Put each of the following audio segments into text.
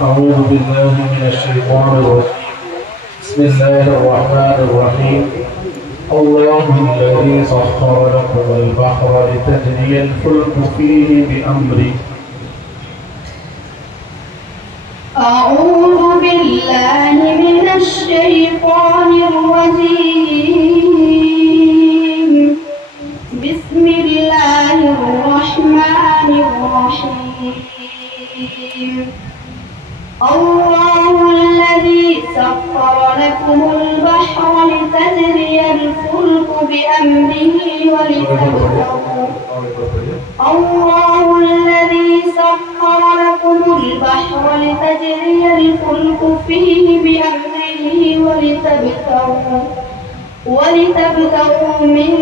أعوذ بالله من الشيطان الرجيم. بسم الله الرحمن الرحيم. الله الذي سخر لكم البحر لتجري الفلك فيه بأمره. أعوذ بالله من الشيطان الرجيم. بسم الله الرحمن الرحيم. الله الذي سخر لكم البحر لتجري الفلك بأمره ولتبتغوا الله الذي سخر لكم البحر لتجري الفلك فيه بأمره ولتبتغوا من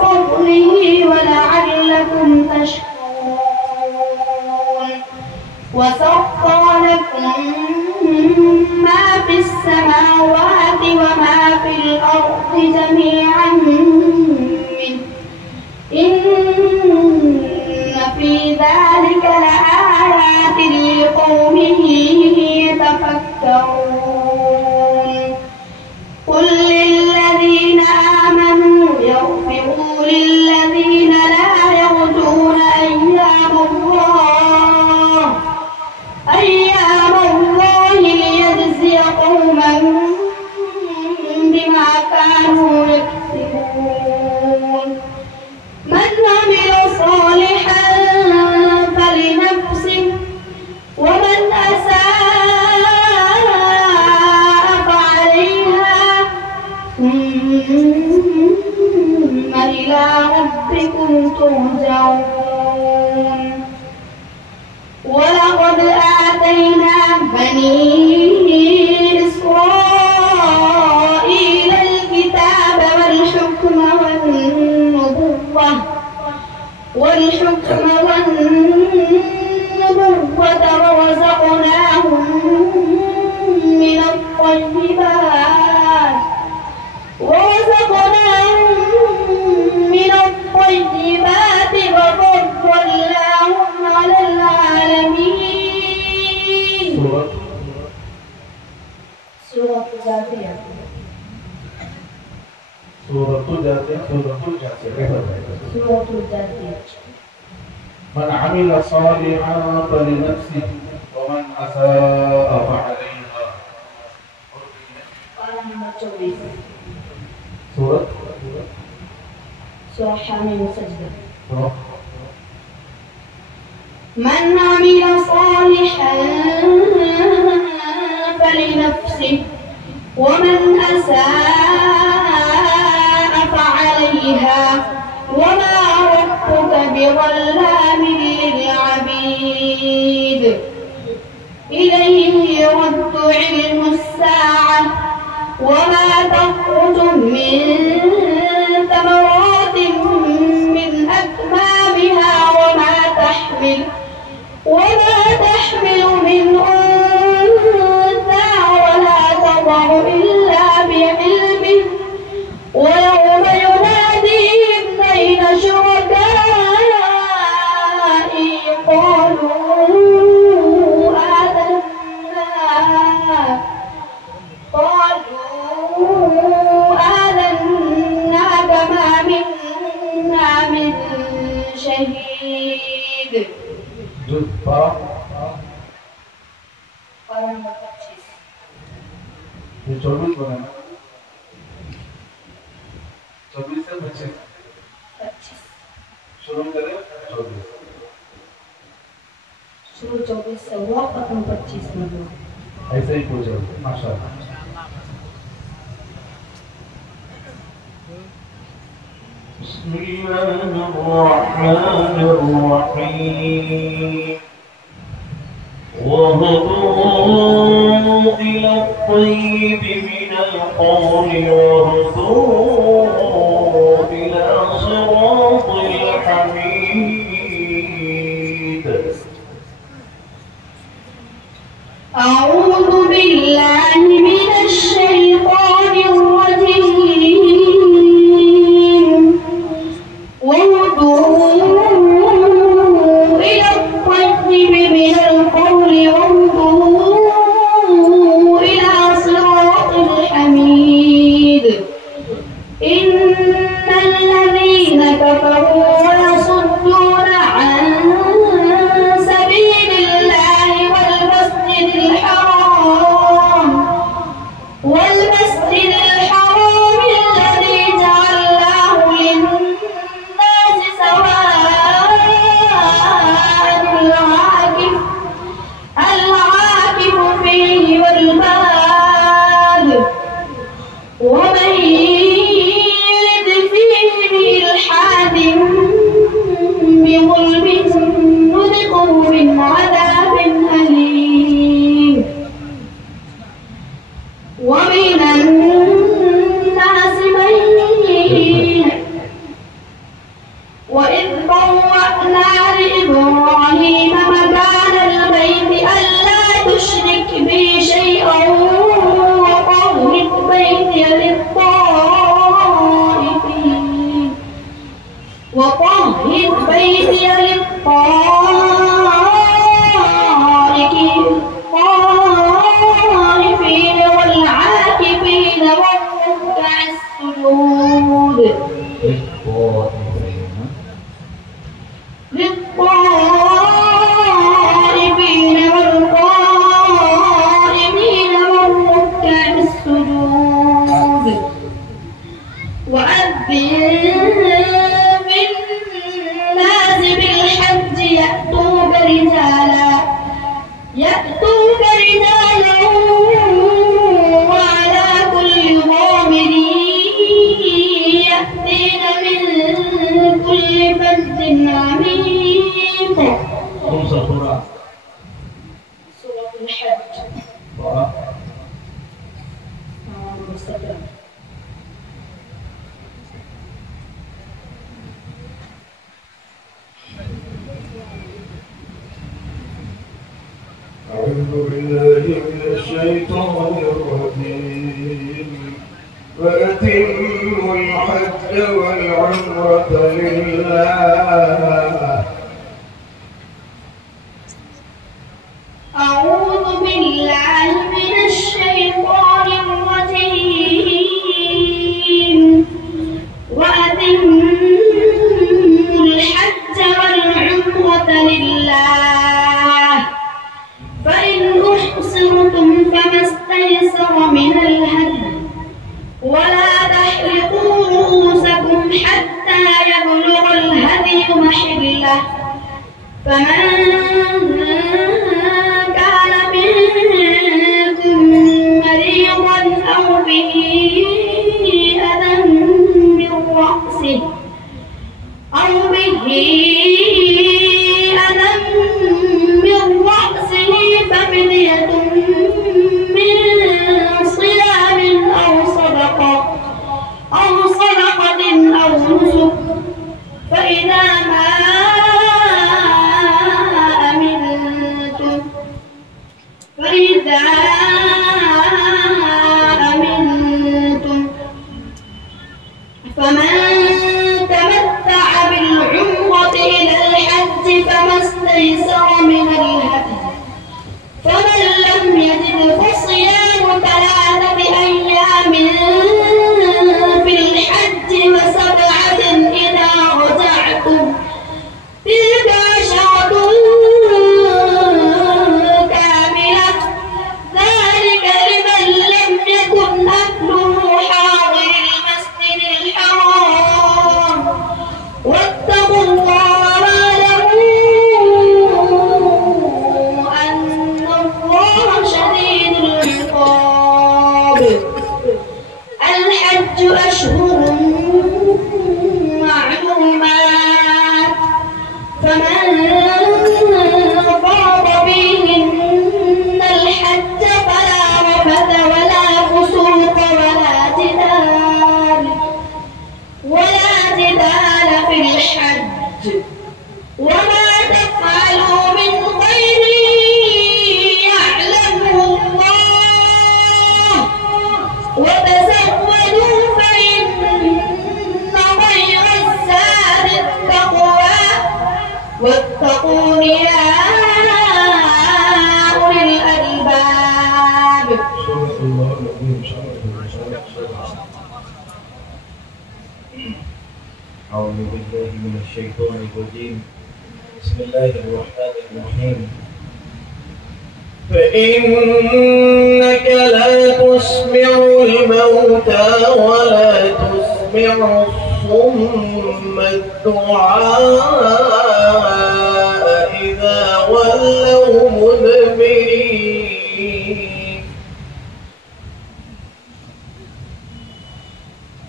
فضله ولعلكم تشكرون. وسخر لكم ما في السماوات وما في الأرض جميعا منه إن في ذلك لآيات لقوم يتفكرون. قل للذين آمنوا يغفروا للذين لا يرجون أيام الله ليجزي قوما بما كانوا يكسبون. من عمل صالحا فلنفسه ومن أساء فعليها ثم إلى ربكم ترجعون. ولقد آتينا بني إسرائيل الكتاب والحكم والنبوة ورزقناهم من الطيبات وفضلناهم على العالمين. سورة الجاثية. من عمل صالحا فلنفسه ومن أساء فعليها. سورة حاميم سجدة. من عمل صالحا فلنفسه ومن أساء فعليها وما ربك بظلام للعبيد. إليه يرد علم الساعة وما تخرج من ثمرات من أكمامها وما تحمل من أنثى ولا تضع إلا بعلمه. ويوم يناديهم أين شركائي قالوا آذناك ما منا من شهيد. ये 24 बना ना 24 से 25 शुरू करें 24 शुरू 24 से हुआ खत्म 25 में हुआ ऐसे ही पूछो माशाअल्लाह। बिस्मिल्लाहिर्रहमानिर्रहीम। وهدوا إلى الطيب من القول وهدوا إلى صراط الحميد. أعوذ بالله من الشيطان الرجيم. وهدوا إلى أعوذ بالله من الشيطان الرجيم وأتموا الحج والعمرة لله. أعوذ بالله من الشيطان الرجيم وأتموا الحج والعمرة لله فإن أحصرتم فما استيسر من الهدي ولا تحلقوا رؤوسكم حتى يبلغ الهدي محله فمن كان منكم مريضا أو به أذى من رأسه ففدية من صيام أو صدقة أو نسك فإذا ما أمنتم فمن تمتع بالعمرة إلى الحج فما استيسر من الهدي فمن لم يجد فصيام 3 أيام في الحج و7 إذا رجعتم تلك 10 كاملة ذلك لمن لم يكن أهله حاضر المسجد الحرام واتقوا الله واعلموا أن الله شديد العقاب. الحج أشهر معلومات فمن فرض فيهن الحج فلا رفث ولا فسوق ولا جدال في الحج وما تفعلوا من خير يعلمه الله وتزودوا فإن خير الزاد التقوى واتقون يا أولي الألباب. صدق الله العظيم. أعوذ بالله من الشيطان الرجيم. بسم الله الرحمن الرحيم. فإنك لا تسمع الموتى ولا تسمع الصم الدعاء إذا ولوا مدبرين.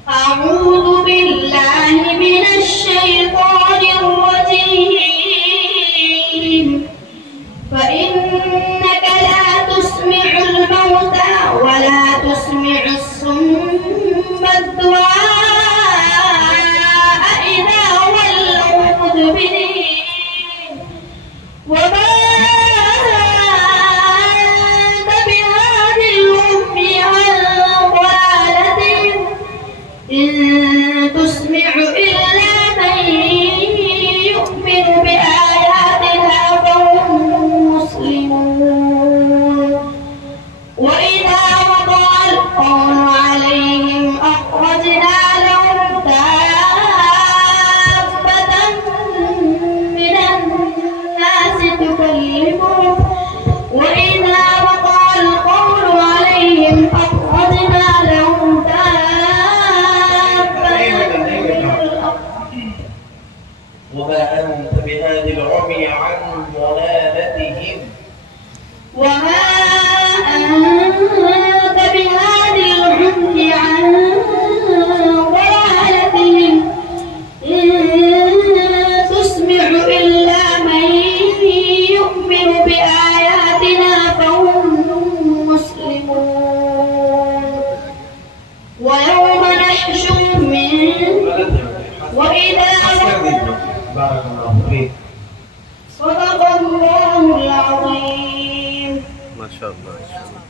أعوذ بالله من الشيطان الرجيم. فإنك لا تسمع الموتى ولا تسمع الصم الدعاء إذا ولوا مدبرين وما أنت بهاد العمي عن ضلالتهم إن تسمع إلا من يؤمن بآياتنا فهم مسلمون. وإذا وقع القول عليهم أخرجنا لهم دابة من الناس تكلمهم وإذا وقع القول عليهم أخرجنا لهم وما أنت بهاد العمي عن ضلالتهم وما أنت بهاد العمي عن ضلالتهم إن تسمع إلا من يؤمن بآياتنا فهم مسلمون. ويوم نحشرهم وإذا بارك الله فيك. صدق الله العظيم. ইনশাআল্লাহ ইনশাআল্লাহ।